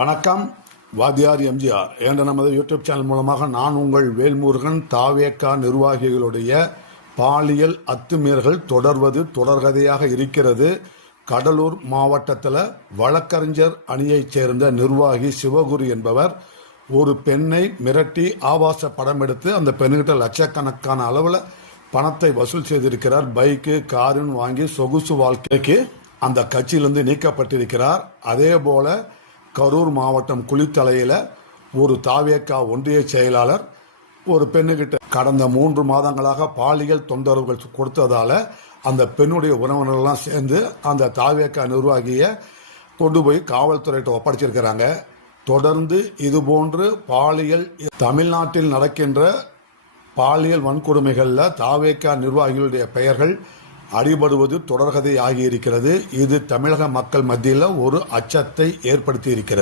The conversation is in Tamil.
வணக்கம். வாத்தியார் எம்ஜிஆர் என்ற நமது யூடியூப் சேனல் மூலமாக நான் உங்கள் வேல்முருகன். தாவேகா நிர்வாகிகளுடைய பாலியல் அத்துமீறல்கள் தொடர்வது தொடர்கதையாக இருக்கிறது. கடலூர் மாவட்டத்தில் வழக்கறிஞர் அணியைச் சேர்ந்த நிர்வாகி சிவகுரு என்பவர் ஒரு பெண்ணை மிரட்டி ஆபாச படம் எடுத்து அந்த பெண்ணிட்ட லட்சக்கணக்கான அளவில் பணத்தை வசூல் செய்திருக்கிறார். பைக்கு காருன்னு வாங்கி சொகுசு வாழ்க்கைக்கு அந்த கட்சியிலிருந்து நீக்கப்பட்டிருக்கிறார். அதே போல கரூர் மாவட்டம் குளித்தலையில் ஒரு தாவேகா ஒன்றிய செயலாளர் ஒரு பெண்ணுகிட்ட கடந்த 3 மாதங்களாக பாலியல் தொந்தரவுகள் கொடுத்ததால அந்த பெண்ணுடைய உறவினர்கள்லாம் சேர்ந்து அந்த தாவேகா நிர்வாகியை கொண்டு போய் காவல்துறையிட்ட ஒப்படைச்சிருக்கிறாங்க. தொடர்ந்து இதுபோன்று பாலியல் தமிழ்நாட்டில் நடக்கின்ற பாலியல் வன்கொடுமைகளில் தாவேகா நிர்வாகிகளுடைய பெயர்கள் அடிபடுவது தொடர்கதை ஆகியிருக்கிறது. இது தமிழக மக்கள் மத்தியில் ஒரு அச்சத்தை ஏற்படுத்தி இருக்கிறது.